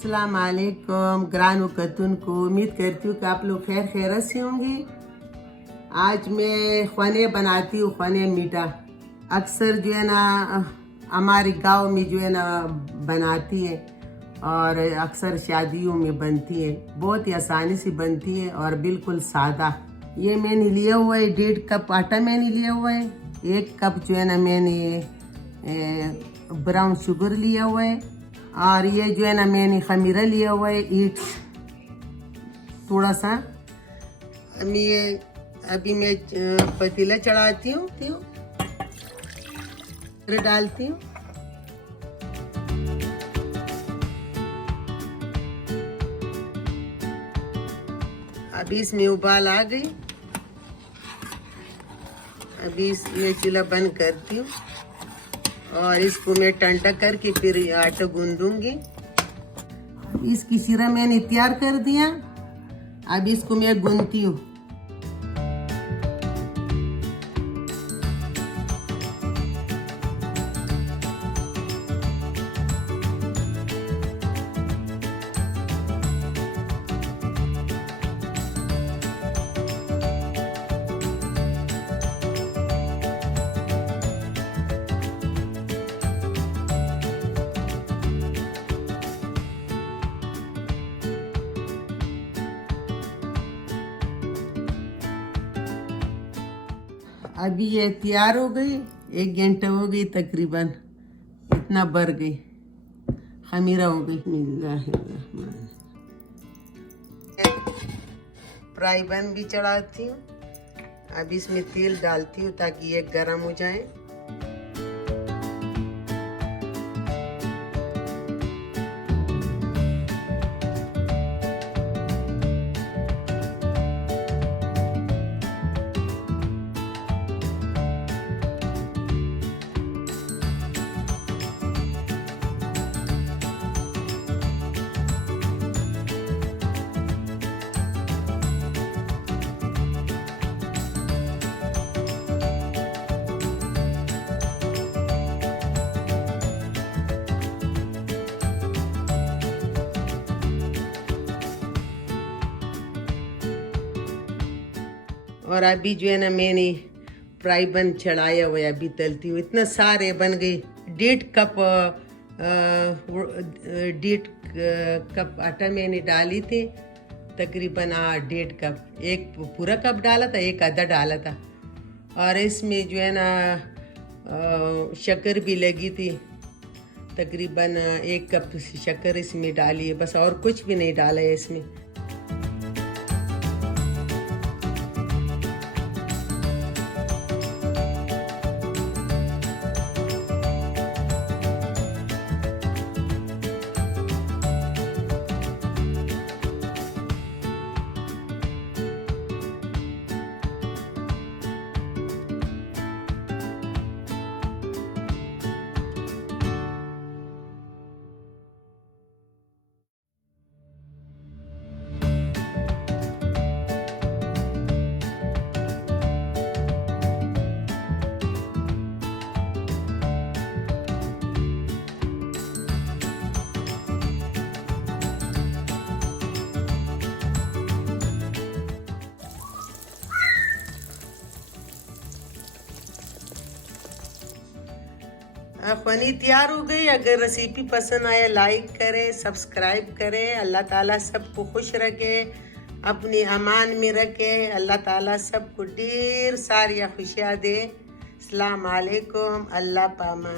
अस्सलाम वालेकुम ग्रान कतुन को। उम्मीद करती हूँ कि आप लोग खैर खैरत से होंगे। आज मैं ख्वाने बनाती हूँ, ख्वाने मीठा। अक्सर जो है ना हमारे गांव में जो है ना बनाती है और अक्सर शादियों में बनती है। बहुत ही आसानी से बनती है और बिल्कुल सादा। ये मैंने लिया हुआ है 1.5 कप आटा मैंने लिया हुआ है। 1 कप जो है ना मैंने ब्राउन शुगर लिया हुआ है और ये जो है ना मैंने खमीरा लिया हुआ है ईट्स थोड़ा सा। अभी मैं पतीला चढ़ाती हूँ, डालती हूँ। अभी इसमें उबाल आ गई। अभी मैं चूल्हा बंद करती हूँ और इसको मैं ठंडा करके फिर आटा गूंदूंगी। इसकी शीरा मैंने तैयार कर दिया। अब इसको मैं गूंदती हूँ। अभी ये तैयार हो गई। 1 घंटा हो गई तकरीबन, इतना भर गई, खमीरा हो गई। फ्राई पैन भी चढ़ाती हूँ। अब इसमें तेल डालती हूँ ताकि ये गर्म हो जाए। और अभी जो है ना मैंने फ्राई पैन चढ़ाया हुआ है, अभी तलती हूँ। इतना सारे बन गए। 1.5 कप आटा मैंने डाली थी तकरीबन। 1.5 कप, 1 पूरा कप डाला था, 1 आधा डाला था। और इसमें जो है ना शक्कर भी लगी थी तकरीबन 1 कप शक्कर इसमें डाली है, बस और कुछ भी नहीं डाला है इसमें। ख्वानी तैयार हो गई। अगर रेसिपी पसंद आए लाइक करें, सब्सक्राइब करें। अल्लाह ताला सबको खुश रखे, अपनी अमान में रखे। अल्लाह ताला सबको ढेर सारी खुशियाँ दे। अस्सलाम वालेकुम, अल्लाह पामा।